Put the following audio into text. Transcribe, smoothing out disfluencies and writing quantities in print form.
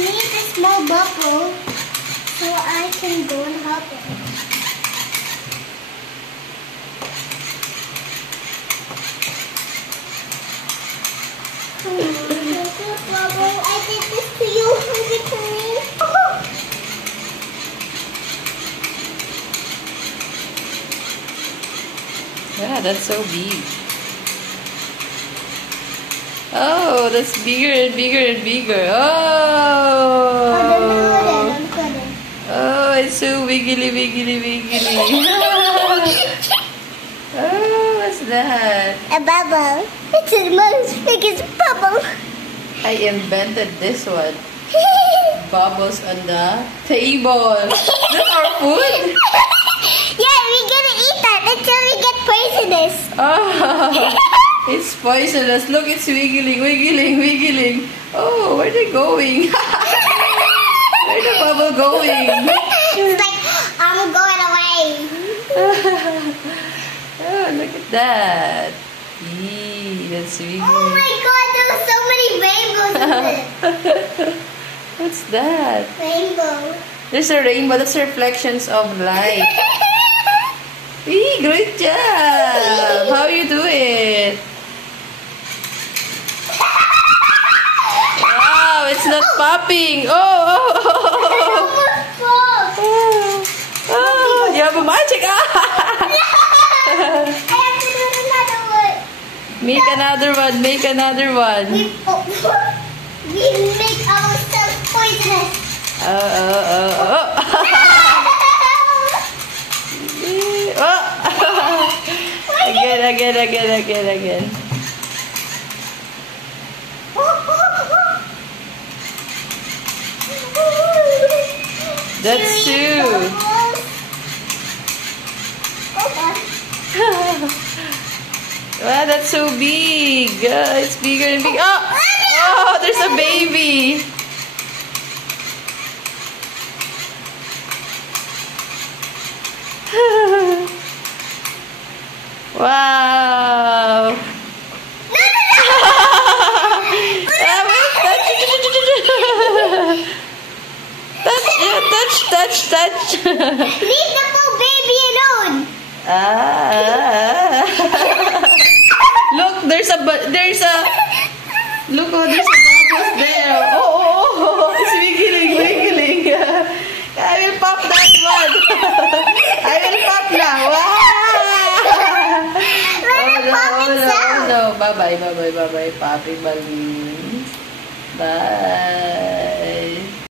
need a small bubble so I can go and help it. Bubble, I did this to you. Give it to me. Yeah, that's so big. Oh, that's bigger and bigger and bigger. Oh! Oh, it's so wiggly, wiggly, wiggly. Oh, what's that? A bubble. It's the most biggest bubble. I invented this one. Bubbles on the table. That's our food? Yeah, we're gonna eat that until we get poisonous. Oh, it's poisonous. Look, it's wiggling, wiggling, wiggling. Oh, where are they going? Where's the bubble going? It's like, I'm going away. Oh, look at that. Eee, that's wiggling. Oh my god, there are so many rainbows in it. What's that? Rainbow. There's a rainbow. That's reflections of light. Eee, great job. How you do it? Wow, it's not popping. Oh, oh, you have a magic. I have to do another one. Make another one. Make another one. We make ourselves poisonous. Oh. Again. That's two. Wow, that's so big. It's bigger and bigger. Oh, there's a baby. Wow. Touch. Leave the poor baby alone. Look, there's a bubbles there. Oh, it's wiggling. I will pop that one. I will pop now. Wow. Oh no. Bye-bye. Popping balloons. Bye.